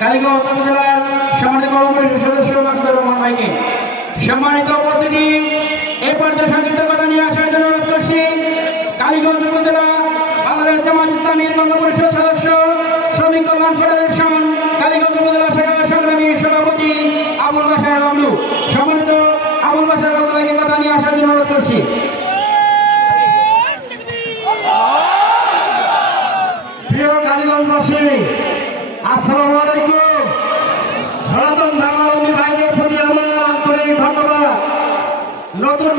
কালীগঞ্জ উপজেলার সম্মানিত কর্মকর্তা সদস্য মাহমুদুর রহমান ভাইকে সম্মানিত উপস্থিতি এই পর্যায়ে সংক্ষিপ্ত কথা নিয়ে আসার জন্য অনুরোধ করছি। কালীগঞ্জ উপজেলা বাংলাদেশ জামাত ইসলামীর কর্মপরিষদ সদস্য শ্রমিক কল্যাণ ফেডারেশন কালীগঞ্জ উপজেলা শাখার সংগ্রামী সভাপতি আবুল বাশার বাবলু, সম্মানিত আবুল বাশার বাবলু ভাইকে কথা নিয়ে আসার জন্য অনুরোধ করছি। প্রিয় কালীগঞ্জবাসী, আসসালামু আলাইকুম। সনাতন ধর্মাবলম্বী ভাইদের প্রতি আমার আন্তরিক ধন্যবাদ। নতুন